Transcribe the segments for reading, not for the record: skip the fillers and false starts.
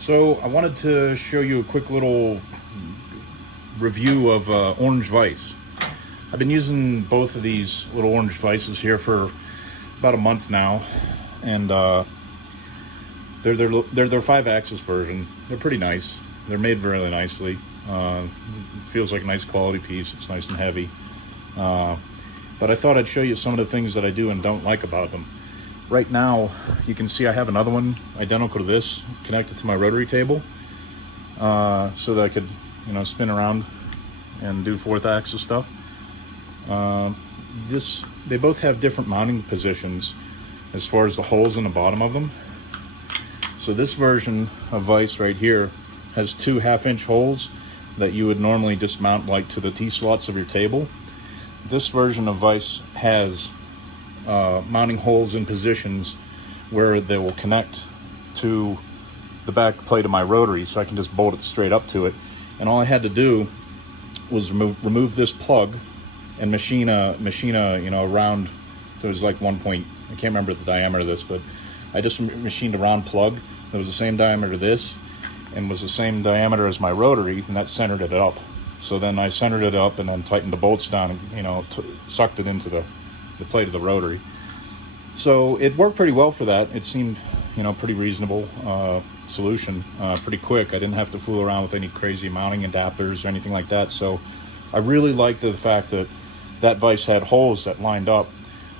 So I wanted to show you a quick little review of orange vise. I've been using both of these little orange vises here for about a month now, and they're their 5-axis version. They're pretty nice. They're made really nicely. It feels like a nice quality piece. It's nice and heavy. But I thought I'd show you some of the things that I do and don't like about them. Right now, you can see I have another one identical to this connected to my rotary table, so that I could, spin around and do 4th axis stuff. They both have different mounting positions as far as the holes in the bottom of them. So this version of vise right here has 2 half-inch holes that you would normally just mount like to the T-slots of your table. This version of vise has mounting holes in positions where they will connect to the back plate of my rotary, so I can just bolt it straight up to it. And all I had to do was remove this plug and machine a round. So it was like I can't remember the diameter of this, but I just machined a round plug that was the same diameter as this and was the same diameter as my rotary, and that centered it up. So then I centered it up and then tightened the bolts down and sucked it into the plate of the rotary. So it worked pretty well for that. It seemed pretty reasonable solution, pretty quick. I didn't have to fool around with any crazy mounting adapters or anything like that. So I really liked the fact that that vise had holes that lined up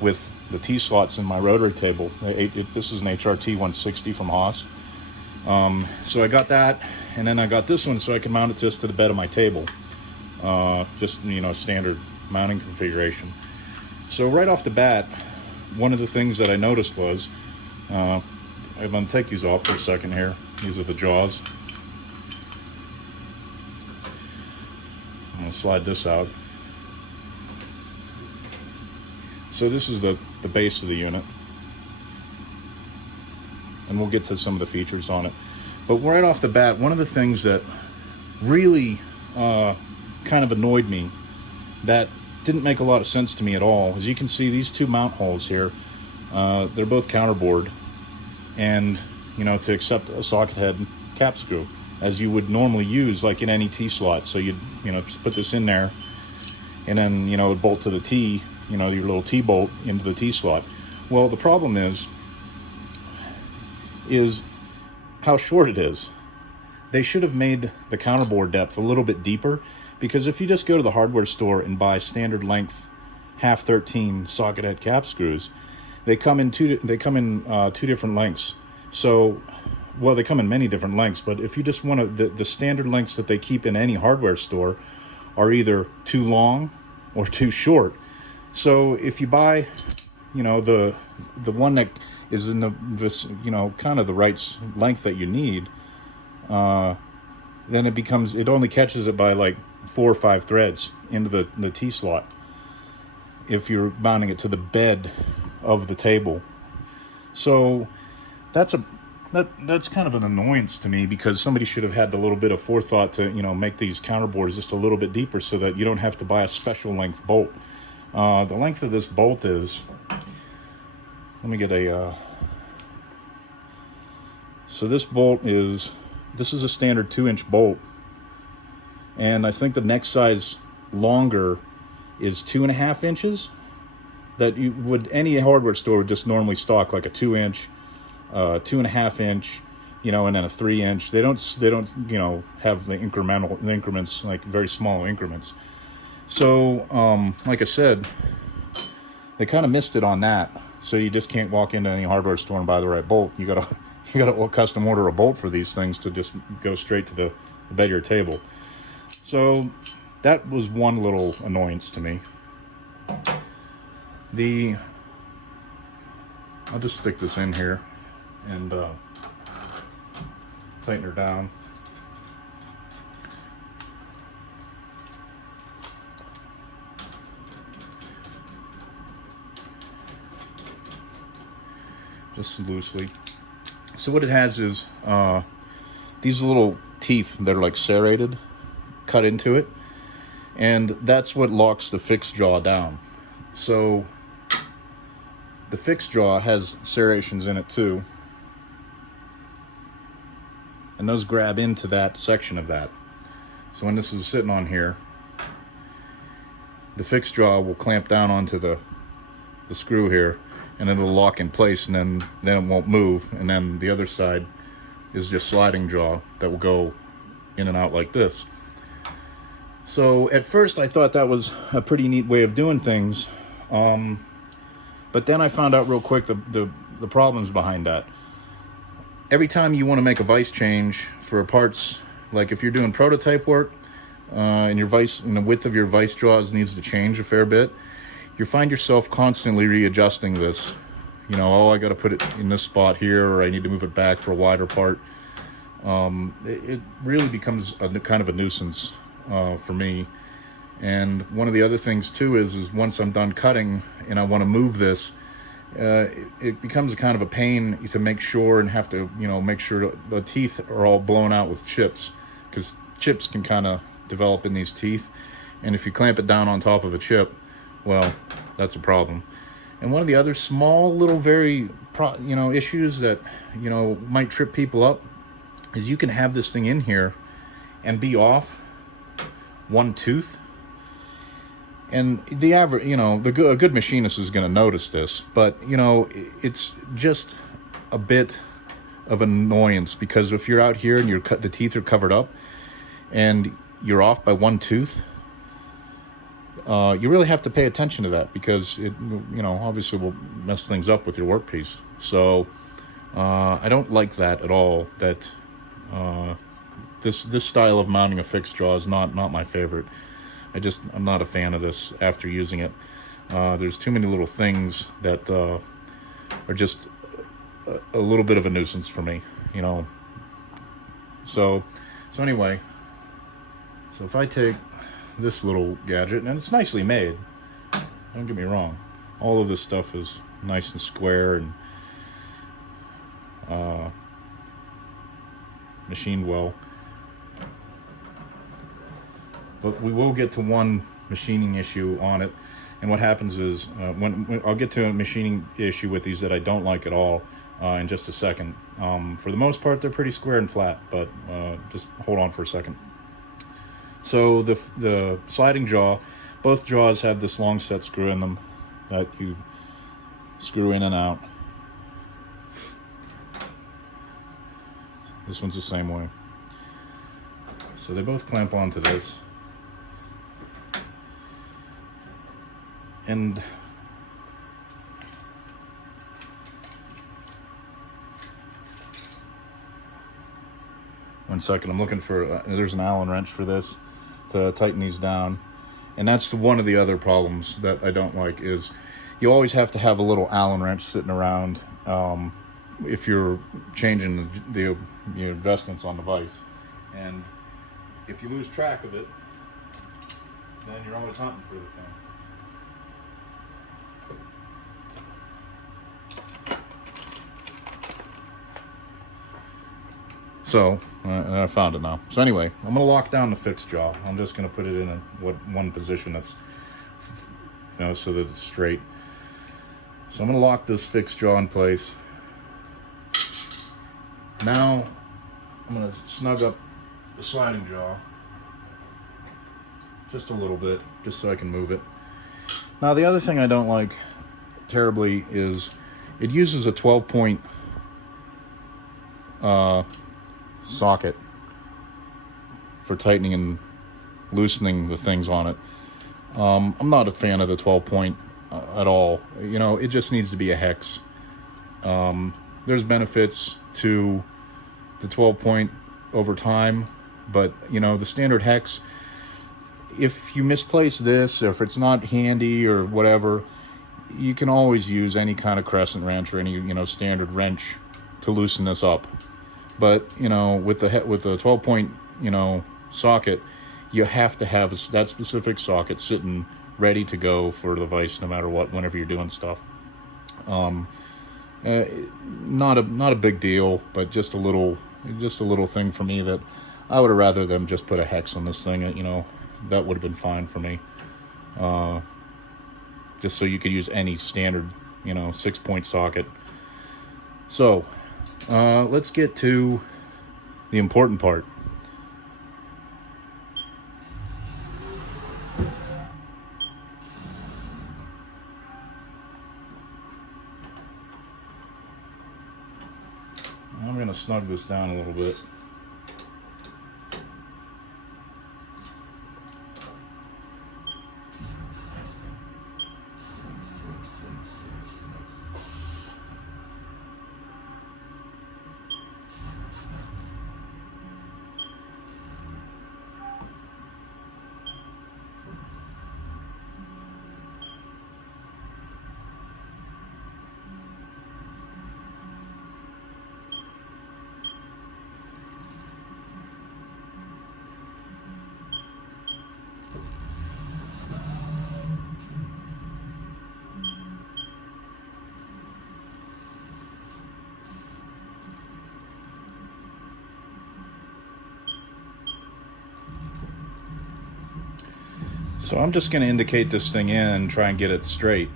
with the T-slots in my rotary table. This is an HRT 160 from Haas. So I got that, and then I got this one so I can mount it just to the bed of my table. Just standard mounting configuration. So right off the bat, one of the things that I noticed was, I'm going to take these off for a second here. These are the jaws. I'm going to slide this out. So this is the base of the unit. And we'll get to some of the features on it. But right off the bat, one of the things that really kind of annoyed me, that didn't make a lot of sense to me at all, as you can see, these 2 mount holes here, they're both counterbored, and to accept a socket head cap screw as you would normally use like in any T-slot. So you'd just put this in there, and then it would bolt to the T, your little T-bolt into the T-slot. Well, the problem is how short it is. They should have made the counterbore depth a little bit deeper, because if you just go to the hardware store and buy standard length 1/2-13 socket head cap screws, they come in two different lengths. So, well, they come in many different lengths, but if you just want the standard lengths that they keep in any hardware store are either too long or too short. So if you buy, the one that is in this kind of the right length that you need, then it only catches it by like 4 or 5 threads into the T-slot if you're mounting it to the bed of the table. So that's kind of an annoyance to me, because somebody should have had a little bit of forethought to make these counterbores just a little bit deeper so that you don't have to buy a special length bolt. The length of this bolt is, let me get so this is a standard 2-inch bolt, and I think the next size longer is 2.5 inches. That any hardware store would just normally stock like a 2-inch, 2.5 inch, and then a 3-inch. They don't have the increments, like very small increments. So like I said, they kind of missed it on that. So you just can't walk into any hardware store and buy the right bolt. You gotta custom order a bolt for these things to just go straight to the bed of your table. So that was one little annoyance to me. I'll just stick this in here and tighten her down. Just loosely. So what it has is these little teeth that are like serrated, cut into it, and that's what locks the fixed jaw down. So the fixed jaw has serrations in it too, and those grab into that section of that. So when this is sitting on here, the fixed jaw will clamp down onto the screw here, and it'll lock in place, and then it won't move. And then the other side is just sliding jaw that will go in and out like this. So at first I thought that was a pretty neat way of doing things, but then I found out real quick the problems behind that. Every time you want to make a vise change for parts, like if you're doing prototype work, and your vise and the width of your vise jaws needs to change a fair bit, you find yourself constantly readjusting this. You know, oh, I got to put it in this spot here, or I need to move it back for a wider part. It really becomes a kind of a nuisance for me. And one of the other things too is once I'm done cutting and I want to move this, it becomes a kind of a pain to make sure and have to, you know, make sure the teeth are all blown out with chips, because chips can kind of develop in these teeth, and if you clamp it down on top of a chip, well, that's a problem. And one of the other small little issues that, you know, might trip people up is you can have this thing in here and be off one tooth. And the average, you know, a good machinist is going to notice this, but, you know, it's just a bit of annoyance, because if you're out here and the teeth are covered up and you're off by one tooth, you really have to pay attention to that, because it, you know, obviously will mess things up with your workpiece. So I don't like that at all. That this style of mounting a fixed jaw is not my favorite. I'm not a fan of this after using it. There's too many little things that are just a little bit of a nuisance for me, you know. So anyway, so if I take this little gadget, and it's nicely made, don't get me wrong, all of this stuff is nice and square and machined well. But we will get to one machining issue on it, and what happens is when I'll get to a machining issue with these that I don't like at all in just a second. For the most part, they're pretty square and flat, but just hold on for a second. So the sliding jaw, both jaws have this long set screw in them that you screw in and out. This one's the same way. So they both clamp onto this. And one second, I'm looking for, there's an Allen wrench for this to tighten these down. And that's one of the other problems that I don't like, is you always have to have a little Allen wrench sitting around if you're changing the adjustments on the vise. And if you lose track of it, then you're always hunting for the thing. So I found it now. So anyway, I'm going to lock down the fixed jaw. I'm just going to put it in one position that's, you know, so that it's straight. So I'm going to lock this fixed jaw in place. Now I'm going to snug up the sliding jaw just a little bit, just so I can move it. Now the other thing I don't like terribly is it uses a 12-point socket for tightening and loosening the things on it. I'm not a fan of the 12-point at all. You know, it just needs to be a hex. There's benefits to the 12-point over time, but you know, the standard hex, if you misplace this, or if it's not handy or whatever, you can always use any kind of crescent wrench or any, you know, standard wrench to loosen this up. But you know, with the 12-point, you know, socket, you have to have that specific socket sitting ready to go for the vise, no matter what, whenever you're doing stuff. Not a big deal, but just a little thing for me that I would have rather them just put a hex on this thing. You know, that would have been fine for me. Just so you could use any standard, you know, 6-point socket. So let's get to the important part. I'm going to snug this down a little bit. So I'm just going to indicate this thing in and try and get it straight.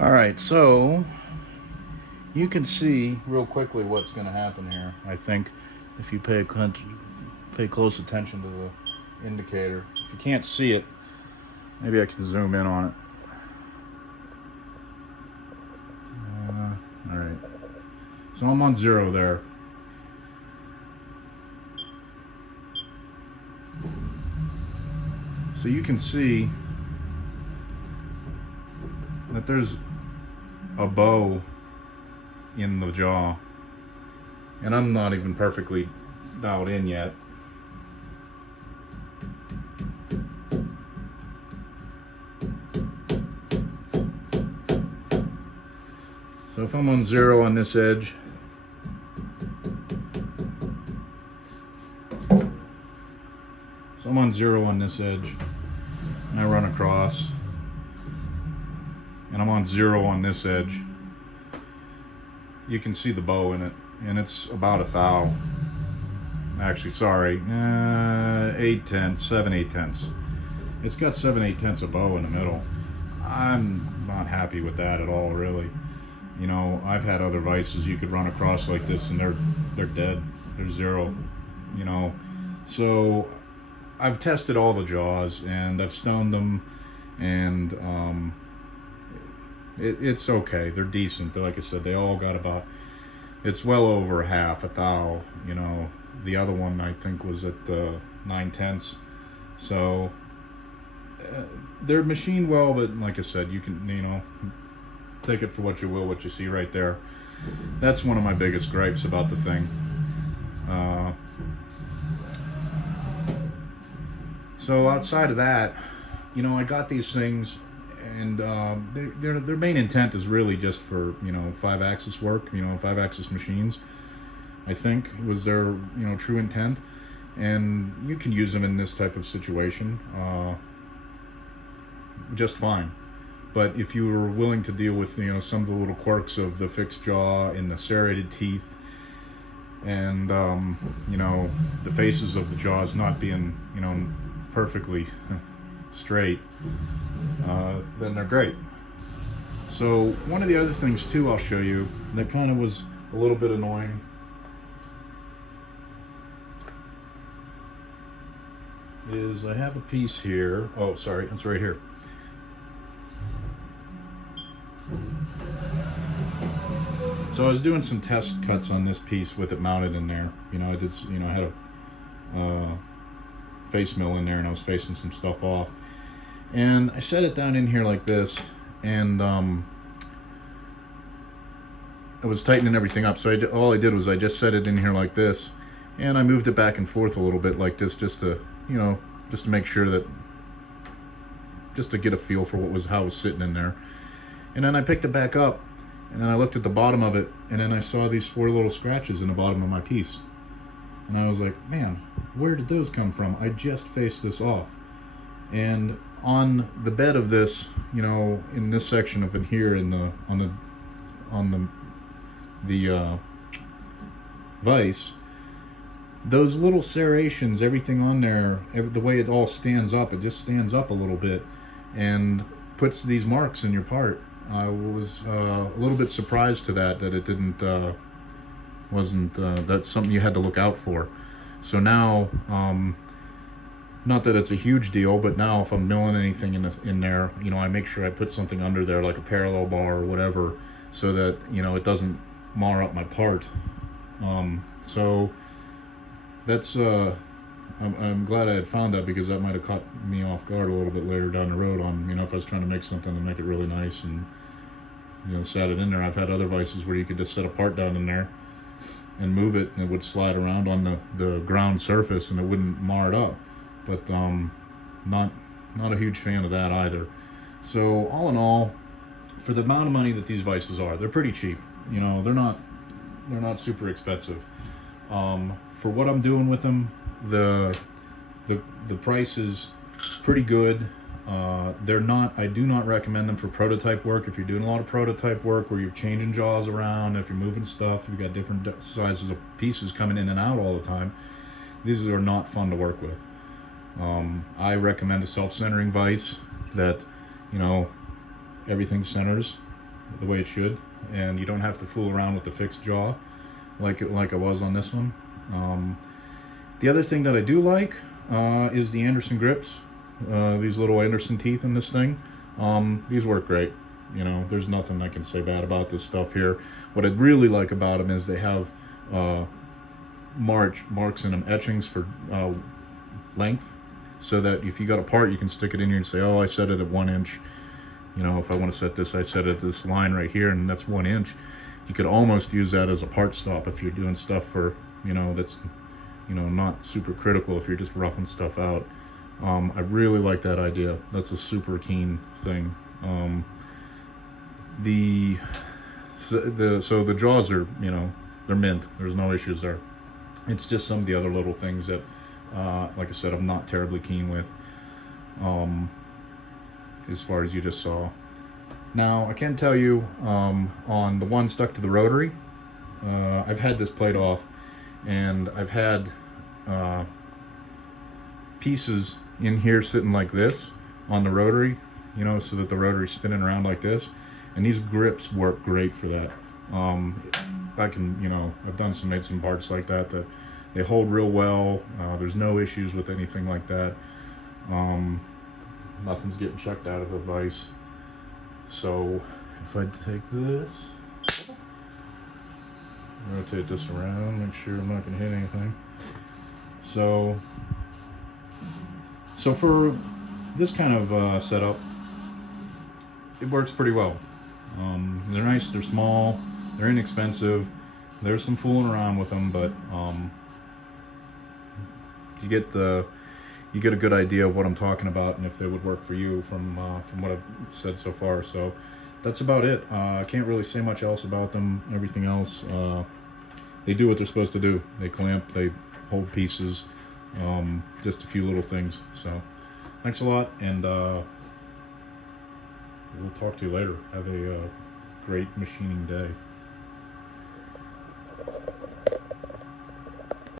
Alright, so you can see real quickly what's going to happen here, I think, if you pay close attention to the indicator. If you can't see it, maybe I can zoom in on it. Alright, so I'm on 0 there. So you can see that there's a bow in the jaw, and I'm not even perfectly dialed in yet. So if I'm on 0 on this edge, so I'm on 0 on this edge, and I run across, and I'm on 0 on this edge, you can see the bow in it, and it's about a thou. Actually, sorry, 8/10, 7/8. It's got 7/8 of bow in the middle. I'm not happy with that at all, really. You know, I've had other vices you could run across like this, and they're dead. They're 0. You know, so I've tested all the jaws, and I've stoned them, and it's okay. They're decent. Like I said, they all got about, it's well over half a thou. You know, the other one I think was at 9/10. So they're machined well, but like I said, you can, you know, take it for what you will, what you see right there. That's one of my biggest gripes about the thing. So outside of that, you know, I got these things, and their main intent is really just for, you know, 5-axis work, you know, 5-axis machines. I think was their, you know, true intent, and you can use them in this type of situation just fine. But if you were willing to deal with, you know, some of the little quirks of the fixed jaw and the serrated teeth, and you know, the faces of the jaws not being, you know, perfectly straight, then they're great. So one of the other things too I'll show you that kind of was a little bit annoying is I have a piece here. Oh, sorry, it's right here. So I was doing some test cuts on this piece with it mounted in there. You know, I did, you know, I had a face mill in there, and I was facing some stuff off. And I set it down in here like this, and I was tightening everything up. So all I did was I just set it in here like this, and I moved it back and forth a little bit like this, just to, you know, just to make sure that, just to get a feel for how it was sitting in there. And then I picked it back up, and then I looked at the bottom of it, and then I saw these 4 little scratches in the bottom of my piece. And I was like, man, where did those come from? I just faced this off. And on the bed of this, you know, in this section up in here, on the vise, those little serrations, everything on there, the way it all stands up, it just stands up a little bit and puts these marks in your part. I was a little bit surprised to that it didn't wasn't that's something you had to look out for. So now, not that it's a huge deal, but now if I'm milling anything in there, you know, I make sure I put something under there, like a parallel bar or whatever, so that, you know, it doesn't mar up my part. So that's I'm glad I had found that, because that might have caught me off guard a little bit later down the road on, you know, if I was trying to make something and make it really nice and, you know, sat it in there. I've had other vices where you could just set a part down in there and move it, and it would slide around on the ground surface and it wouldn't mar it up. But not a huge fan of that either. So all in all, for the amount of money that these vices are, they're pretty cheap. You know, they're not super expensive. For what I'm doing with them, the price is pretty good. I do not recommend them for prototype work. If you're doing a lot of prototype work where you're changing jaws around, if you're moving stuff, you've got different sizes of pieces coming in and out all the time, these are not fun to work with. I recommend a self-centering vise that, you know, everything centers the way it should, and you don't have to fool around with the fixed jaw like it was on this one. The other thing that I do like is the Anderson grips. These little Anderson teeth in this thing. These work great. You know, there's nothing I can say bad about this stuff here. What I really like about them is they have marks in them, etchings for length, so that if you got a part, you can stick it in here and say, oh, I set it at 1 inch. You know, if I want to set this, I set it at this line right here, and that's 1 inch. You could almost use that as a part stop if you're doing stuff for, you know, that's, you know, not super critical, if you're just roughing stuff out. I really like that idea. That's a super keen thing. So the jaws are, you know, they're mint. There's no issues there. It's just some of the other little things that, like I said, I'm not terribly keen with, as far as you just saw. Now, I can tell you, on the one stuck to the rotary, I've had this plate off, and I've had pieces in here sitting like this on the rotary, you know, so that the rotary's spinning around like this, and these grips work great for that. I can, you know, I've made some parts like that they hold real well. There's no issues with anything like that. Nothing's getting checked out of the vise. So if I take this, rotate this around, make sure I'm not going to hit anything. So for this kind of setup, it works pretty well. They're nice, they're small, they're inexpensive. There's some fooling around with them, but you get a good idea of what I'm talking about and if they would work for you from what I've said so far. So that's about it. I can't really say much else about them. Everything else, they do what they're supposed to do. They clamp, they hold pieces, just a few little things. So thanks a lot, and we'll talk to you later. Have a great machining day.